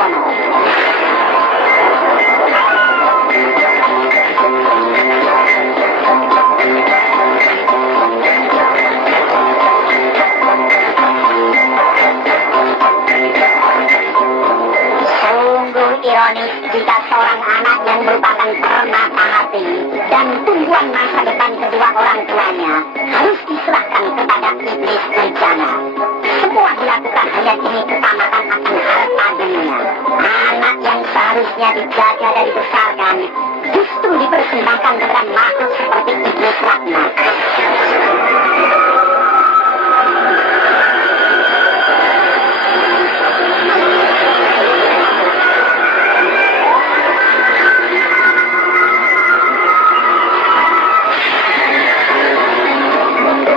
sono. Sungguh ironis jika seorang anak yang merupakan permata hati dan tumbuhan masa depan kedua orang tuanya harus diserahkan kepada iblis bencana. Semua dilakukan hanya demi ketamatan akan harta dunia. Anak yang seharusnya dijaga dan dibesarkan justru dipersembahkan kepada makhluk seperti iblis laknat.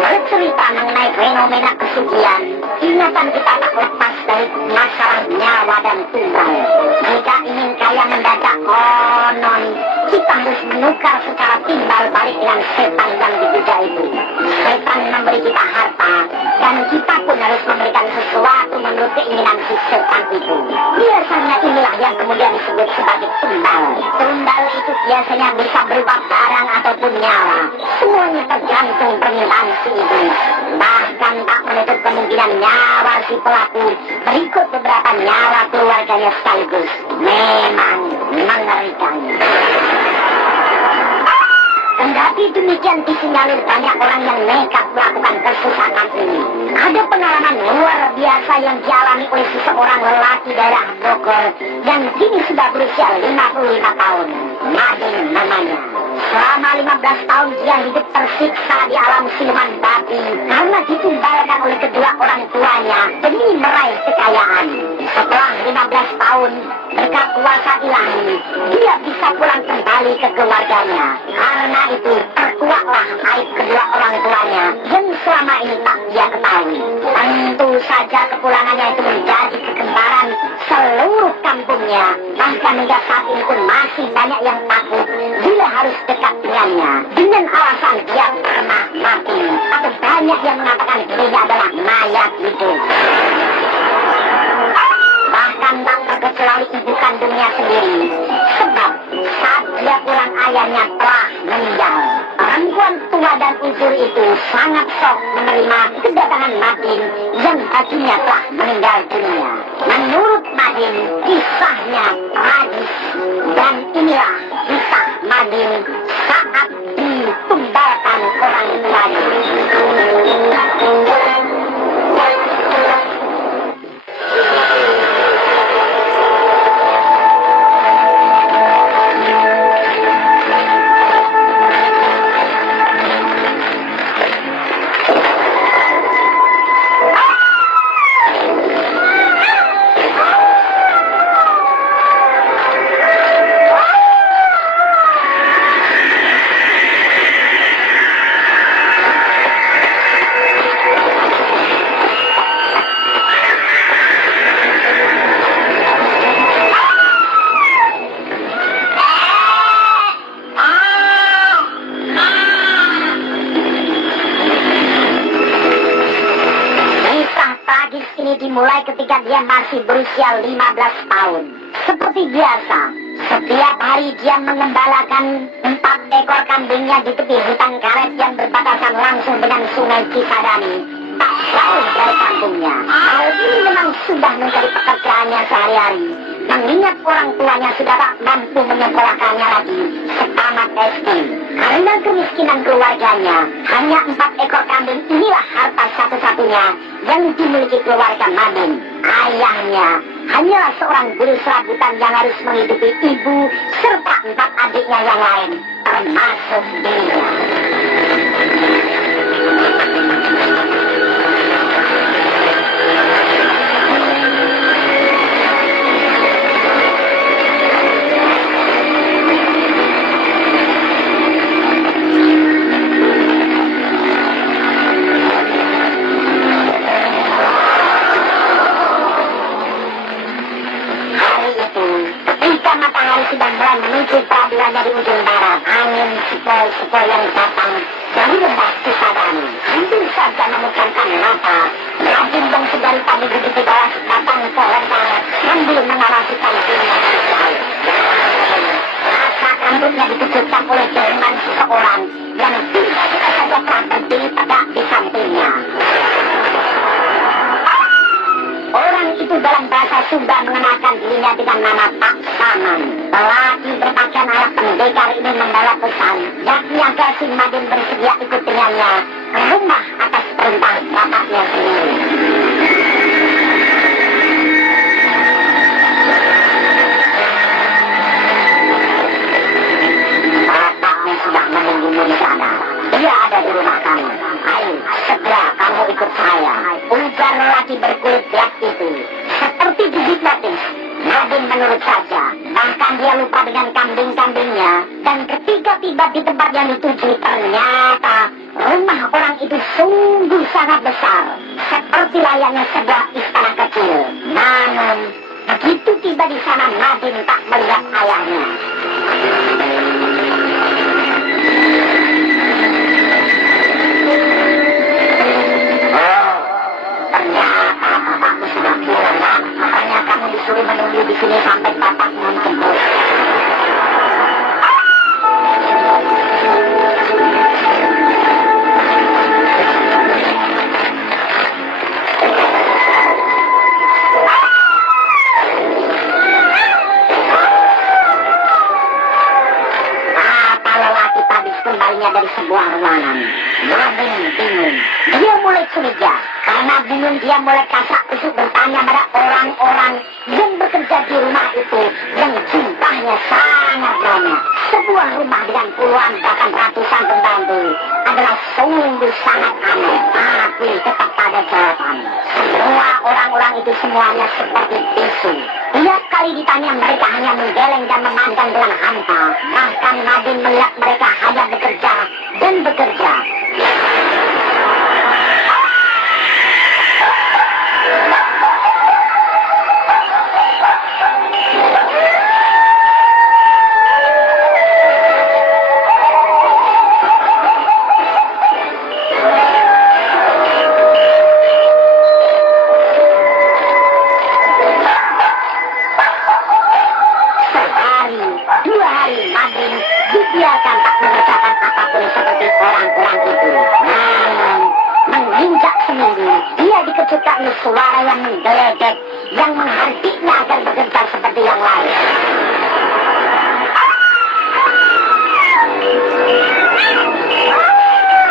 Bercerita mengenai fenomena kesucian, ingatan kita tak lepas dari masalah nyawa dan tumbal. Jika ingin kaya mendadak, konon kita harus menukar secara timbal balik dengan setan yang dipuja itu. Setan memberi kita harta, dan kita pun harus memberikan sesuatu menurut keinginan si setan itu. Biasanya inilah yang kemudian disebut sebagai tumbal. Tumbal itu biasanya bisa berupa barang ataupun nyawa. Semuanya tergantung permintaan si iblis. Bahkan tak menutup kemungkinan nyawa si pelaku berikut beberapa nyawa keluarganya sekaligus. Memang mengerikan. Kendati demikian disinyalir banyak orang yang nekat melakukan kesusahan ini. Ada pengalaman luar biasa yang dialami oleh seseorang lelaki daerah Bogor yang kini sudah berusia 55 tahun. Nadin namanya. Selama 15 tahun dia hidup tersiksa di alam siluman babi karena ditumbalkan oleh kedua orang tuanya demi meraih kekayaan. Setelah 15 tahun, berkat kuasa ilahi, dia bisa pulang kembali ke keluarganya. Karena itu, terkuaklah aib kedua orang tuanya yang selama ini tak dia ketahui. Tentu saja kepulangannya itu menjadi kegembaran seluruh kampungnya. Bahkan hingga saat ini pun masih banyak yang takut bila harus dekat dengannya. Dengan alasan dia pernah mati. Atau banyak yang mengatakan dirinya adalah mayat hidup. Bahkan tak terkecuali ibu kandungnya sendiri. Sebab saat dia pulang ayahnya telah meninggal. Perempuan tua dan ujur itu sangat sok menerima kedatangan Madin yang baginya telah meninggal dunia. Menurut Madin, kisahnya tragis. Dan inilah kisah Madin saat ditumbalkan orang tuanya. Dimulai ketika dia masih berusia 15 tahun. Seperti biasa, setiap hari dia mengembalakan 4 ekor kambingnya di tepi hutan karet yang berbatasan langsung dengan sungai Cisadane, tak jauh dari kampungnya. Hal ini memang sudah menjadi pekerjaannya sehari-hari. Mengingat orang tuanya sudah tak mampu menyekolahkannya lagi setamat SD. Karena kemiskinan keluarganya, hanya 4 ekor kambing inilah harta satu-satunya yang dimiliki keluarga Madin. Ayahnya hanyalah seorang buruh serabutan yang harus menghidupi ibu serta 4 adiknya yang lain, termasuk dirinya. Sedang mulai menuju peradilannya di ujung barat. Angin sepoi-sepoi yang datang dari lembah Cisadane hampir saja memejamkan mata. Nadin yang sedari tadi duduk di bawah batang pohon karet sambil mengawasi sudah mengenalkan dirinya dengan nama Pak Saman. Lelaki berpakaian ala pendekar ini membawa pesan, yakni agar si Madin bersedia ikut dengannya ke rumah atas perintah bapaknya sendiri. Bapaknya sudah menunggu di sana. Dia ada di rumah kamu. Ayo, segera kamu ikut saya, ujar lelaki berkulit gelap itu. Seperti bibit batis, Nadine menurut saja. Bahkan dia lupa dengan kambing-kambingnya. Dan ketika tiba di tempat yang dituju, ternyata rumah orang itu sungguh sangat besar, seperti layaknya sebuah istana kecil. Namun, begitu tiba di sana, Nadine tak melihat ayahnya. Disuruh menunggu di sini sampai bapakmu menjemput. Lelaki tadi kembalinya dari sebuah ruangan. Nadine bingung. Dia mulai curiga. Karena bingung dia mulai kasak kusuk bertanya pada orang-orang yang bekerja di rumah itu yang jumlahnya sangat banyak. Sebuah rumah dengan puluhan bahkan ratusan pembantu adalah sungguh sangat aneh, tapi tetap ada jawaban. Semua orang-orang itu semuanya seperti bisu. Tiap kali ditanya mereka hanya menggeleng dan memandang dengan hampa. Bahkan Nadine melihat mereka hanya bekerja dan bekerja. Dibiarkan tak mengerjakan apapun seperti orang-orang itu. Namun, menginjak seminggu, dia dikejutkan oleh suara yang menggeledek, yang menghardiknya agar bekerja seperti yang lain.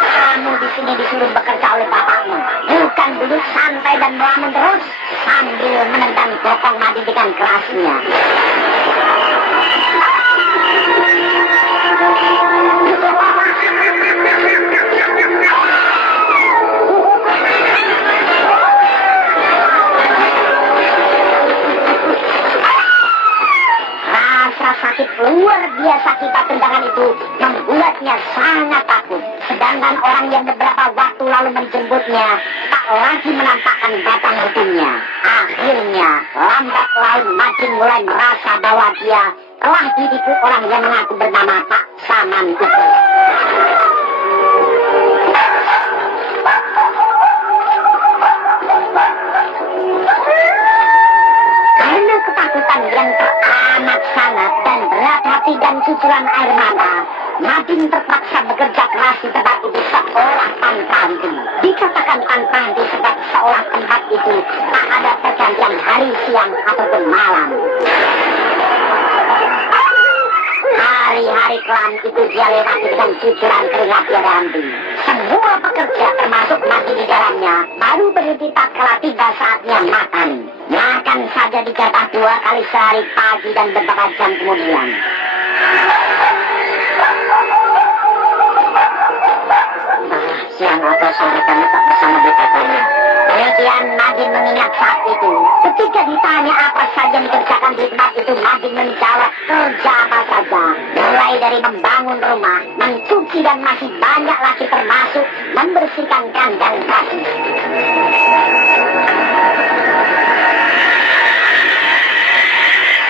Kamu di sini disuruh bekerja oleh bapakmu, bukan duduk santai dan melamun terus sambil menentang bokong Nadine dengan kerasnya. Sakit luar biasa kita tendangan itu membuatnya sangat takut. Sedangkan orang yang beberapa waktu lalu menjemputnya tak lagi menampakkan batang hidungnya. Akhirnya lambat laun Nadine mulai merasa bahwa dia telah ditipu orang yang mengaku bernama Pak Saman itu. Karena ketakutan yang teramat sangat dan berat hati dan cucuran air mata, Nadine terpaksa bekerja keras di tempat itu seolah tanpa henti. Dikatakan tanpa henti sebab seolah tempat itu tak ada pergantian hari, siang ataupun malam. Hari-hari kelam itu dia lewati dengan cucuran keringat tiada henti. Semua pekerja termasuk Nadine di dalamnya baru berhenti tatkala tiba saatnya makan. Makan saja dijatah 2 kali sehari, pagi dan beberapa jam kemudian. Siang atau sore kami tak bersama berkatanya. Kemudian Nadine mengingat saat itu. Ketika ditanya apa saja yang dikerjakan di tempat itu, Nadine menjawab kerja apa saja. Mulai dari membangun rumah, mencuci dan masih banyak lagi termasuk membersihkan kandang sapi.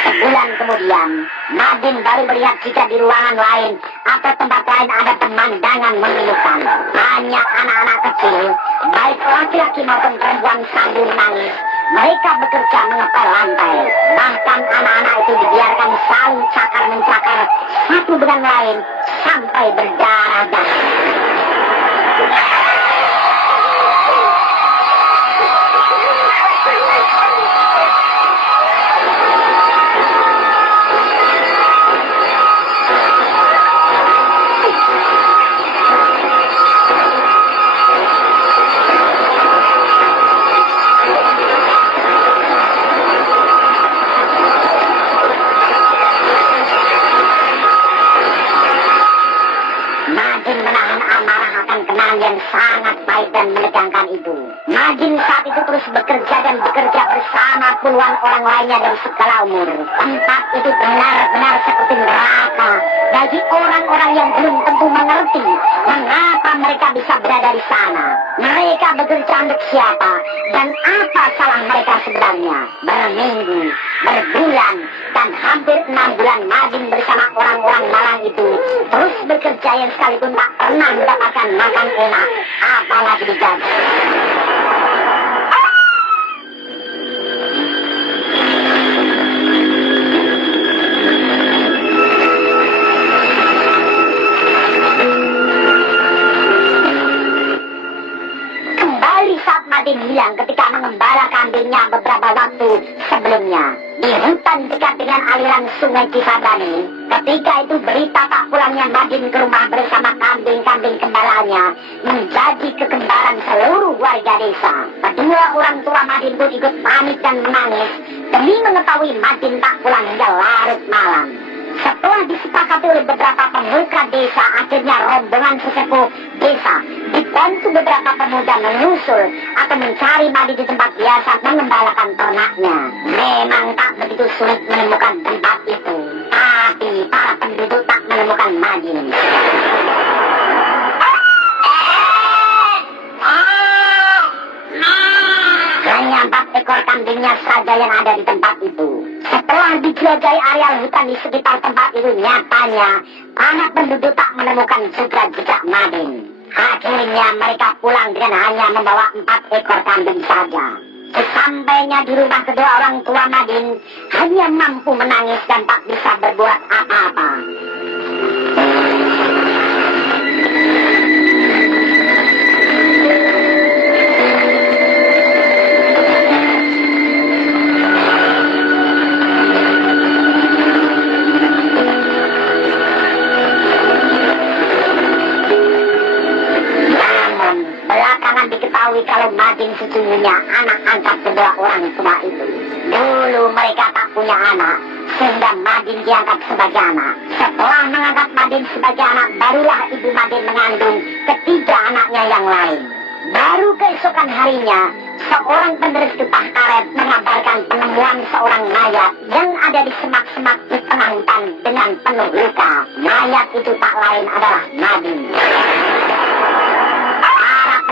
Sebulan kemudian, Nadine baru melihat jika di ruangan lain atau tempat lain ada pemandangan memilukan. Banyak anak-anak kecil, baik laki-laki maupun perempuan sambil menangis. Mereka bekerja mengepel lantai. Bahkan anak-anak itu dibiarkan saling cakar-mencakar satu dengan lain sampai berdarah-darah. Madin saat itu terus bekerja dan bekerja bersama puluhan orang lainnya dari segala umur. Tempat itu benar-benar seperti neraka bagi orang-orang yang belum tentu mengerti mengapa mereka bisa berada di sana. Mereka bekerja untuk siapa dan apa salah mereka sebenarnya. Berminggu, berbulan, dan hampir 6 bulan Madin bersama orang-orang malang itu terus bekerja yang sekalipun tak pernah mendapatkan makan enak, apalagi digaji. Madin hilang ketika mengembala kambingnya beberapa waktu sebelumnya di hutan dekat dengan aliran sungai Cisadane. Ketika itu berita tak pulangnya Madin ke rumah bersama kambing-kambing gembalanya menjadi kegembaraan seluruh warga desa. Kedua orang tua Madin pun ikut panik dan menangis demi mengetahui Madin tak pulang hingga larut malam. Setelah disepakati oleh beberapa pemuka desa, akhirnya rombongan sesepuh desa dibantu beberapa pemuda menyusul atau mencari Madin di tempat biasa mengembalakan ternaknya. Memang tak begitu sulit menemukan tempat itu, tapi para penduduk tak menemukan Madin. Hanya 4 ekor kambingnya saja yang ada di tempat itu. Setelah dijelajahi areal hutan di sekitar tempat itu, nyatanya para penduduk tak menemukan juga jejak Madin. Akhirnya mereka pulang dengan hanya membawa 4 ekor kambing saja. Sesampainya di rumah kedua orang tua Madin hanya mampu menangis dan tak bisa berbuat apa-apa. Diketahui kalau Madin sesungguhnya anak angkat kedua orang tua itu. Dulu mereka tak punya anak, sehingga Madin diangkat sebagai anak. Setelah mengangkat Madin sebagai anak, barulah ibu Madin mengandung ketiga anaknya yang lain. Baru keesokan harinya, seorang penerus getah karet mengabarkan penemuan seorang mayat yang ada di semak-semak di tengah hutan dengan penuh luka. Mayat itu tak lain adalah Madin.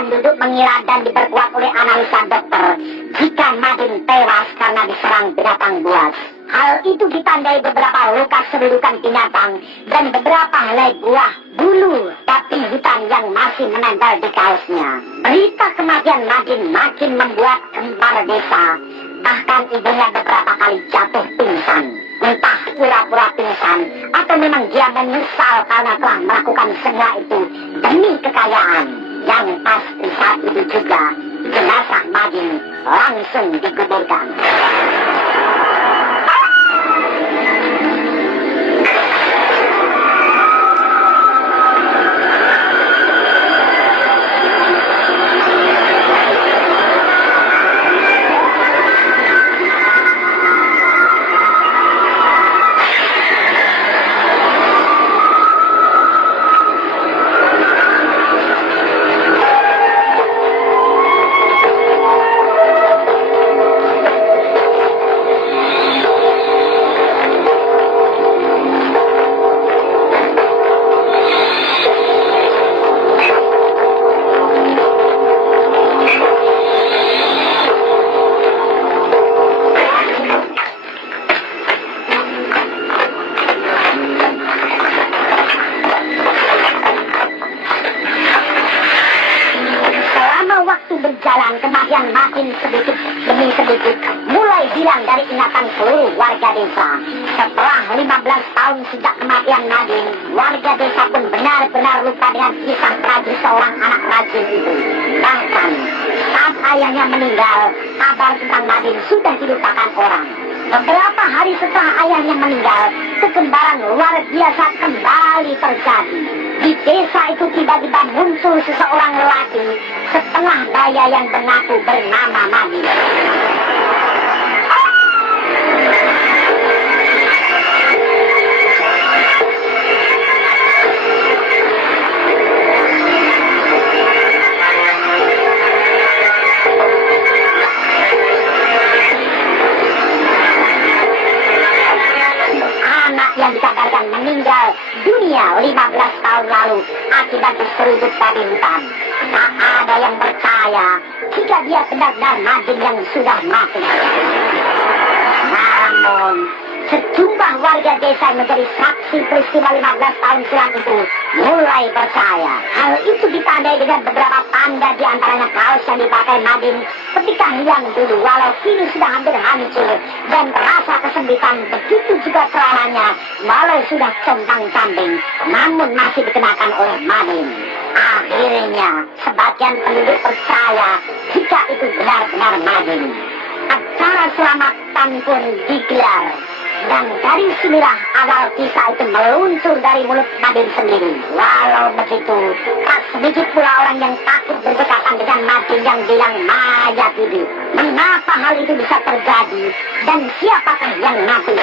Penduduk mengira dan diperkuat oleh analisa dokter jika Madin tewas karena diserang binatang buas. Hal itu ditandai beberapa luka serudukan binatang dan beberapa helai buah bulu babi hutan yang masih menempel di kaosnya. Berita kematian Madin makin membuat gempar desa. Bahkan ibunya beberapa kali jatuh pingsan. Entah pura-pura pingsan atau memang dia menyesal karena telah melakukan semua itu demi kekayaan. Yang pasti saat itu juga jenazah Madin langsung dikuburkan. Kematian Madin sedikit demi sedikit mulai hilang dari ingatan seluruh warga desa. Setelah 15 tahun sejak kematian Madin, warga desa pun benar-benar lupa dengan kisah tragis seorang anak rajin itu. Bahkan saat ayahnya meninggal, kabar tentang Madin sudah dilupakan orang. Beberapa hari setelah ayahnya meninggal, kegembaraan luar biasa kembali terjadi. Di desa itu tiba-tiba muncul seseorang lelaki setengah baya yang mengaku bernama Madin. tahun lalu akibat diseruduk babi hutan. Tak ada yang percaya jika dia benar-benar Madin yang sudah mati. Namun, sejumlah warga desa yang menjadi saksi peristiwa 15 tahun silam itu mulai percaya. Hal itu ditandai dengan beberapa tanda, di antaranya kaos yang dipakai Madin ketika hilang dulu walau kini sudah hampir hancur, dan rasa kesempitan. Begitu juga celananya walau sudah compang-camping namun masih dikenakan oleh Madin. Akhirnya sebagian penduduk percaya jika itu benar-benar Madin. Acara selamatan pun digelar, dan dari sinilah awal kisah itu meluncur dari mulut Madin sendiri. Walau begitu, tak sedikit pula orang yang takut berdekatan dengan Madin yang bilang mayat hidup. Mengapa hal itu bisa terjadi, dan siapakah yang mati?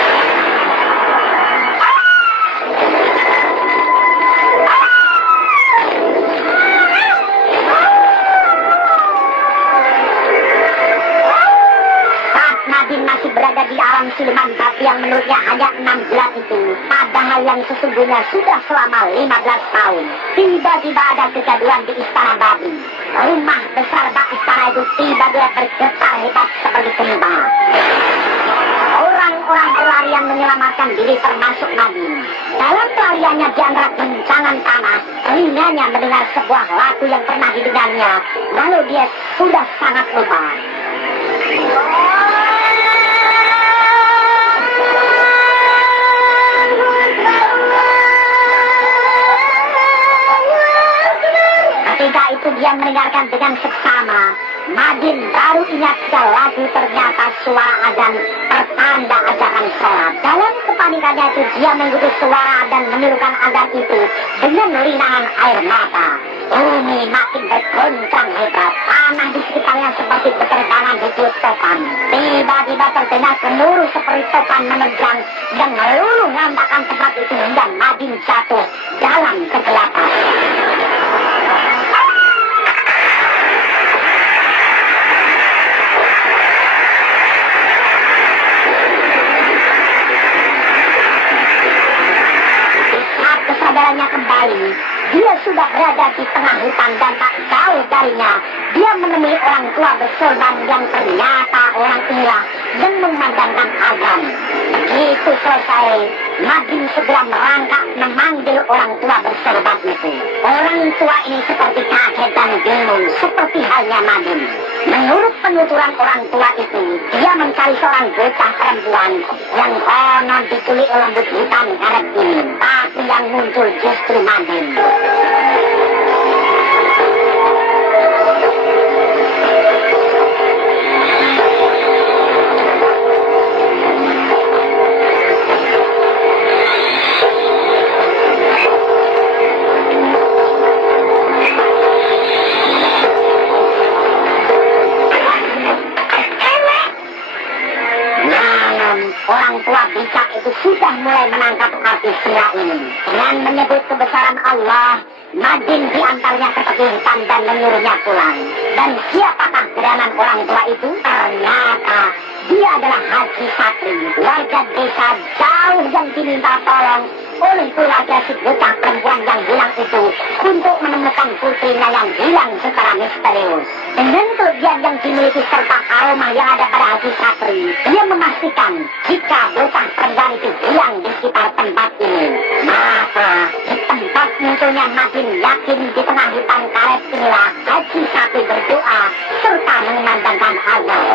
Masih berada di alam siluman batu yang menurutnya hanya 16 itu, padahal yang sesungguhnya sudah selama 15 tahun. Tiba-tiba ada kegaduhan di istana babi. Rumah besar bak istana itu tiba-tiba bergetar hebat seperti gempa. Orang-orang berlarian menyelamatkan diri termasuk Madin. Dalam pelariannya di antara guncangan tanah, telinganya mendengar sebuah lagu yang pernah didengarnya, lalu dia sudah sangat lupa. Ketika itu dia mendengarkan dengan seksama. Madin baru ingat jika lagu ternyata suara azan pertanda ajakan sholat. Dalam kepanikannya itu dia mengikuti suara dan menirukan azan itu dengan linangan air mata. Bumi makin bergoncang hebat. Tanah di sekitarnya seperti berterbangan di tiup topan. Tiba-tiba terdengar gemuruh seperti topan menerjang yang meluluh lantakan tempat itu hingga Madin jatuh dalam kegelapan. Kesadarannya kembali, dia sudah berada di tengah hutan, dan tak jauh darinya dia menemui orang tua bersorban yang ternyata orang inilah yang memandangkan azan. Begitu selesai, Madin segera merangkak memanggil orang tua bersorban itu. Orang tua ini seperti kaget dan bingung, seperti halnya Madin. Menurut penuturan orang tua itu, dia mencari seorang bocah perempuan yang konon diculik lembut hutan karet ini. Tapi yang muncul justru Madin. Orang tua bijak itu sudah mulai menangkap arti sila ini. Dengan menyebut kebesaran Allah, Madin diantarnya ke tepi hutan dan menyuruhnya pulang. Dan siapakah gerangan orang tua itu? Ternyata dia adalah Haji Sapri, warga desa jauh yang diminta tolong oleh keluarga si bocah perempuan yang hilang itu untuk menemukan putrinya yang hilang secara misterius. Dengan kelebihan yang dimiliki serta aroma yang ada pada Haji Sapri, dia memastikan jika bocah perempuan itu hilang di sekitar tempat ini. Maka di tempat munculnya Madin yakin di tengah hutan karet inilah Haji Sapri berdoa serta mengumandangkan azan.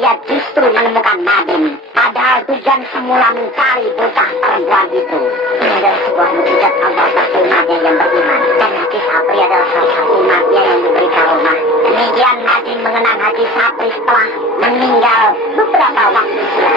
Dia justru menemukan Madin. Padahal tujuan semula mencari bocah perempuan itu. Ini adalah sebuah mukjizat Allah bagi umatnya yang beriman. Dan Haji Sapri adalah salah satu umatnya yang diberi karomah. Demikian Madin mengenang Haji Sapri setelah meninggal beberapa waktu silam.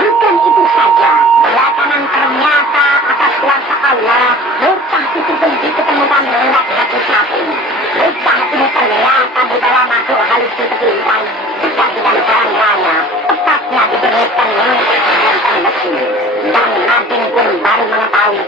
Bukan itu saja, belakangan ternyata atas kuasa Allah, bocah itu pun diketemukan lewat Haji Sapri. Bocah ini ternyata tahu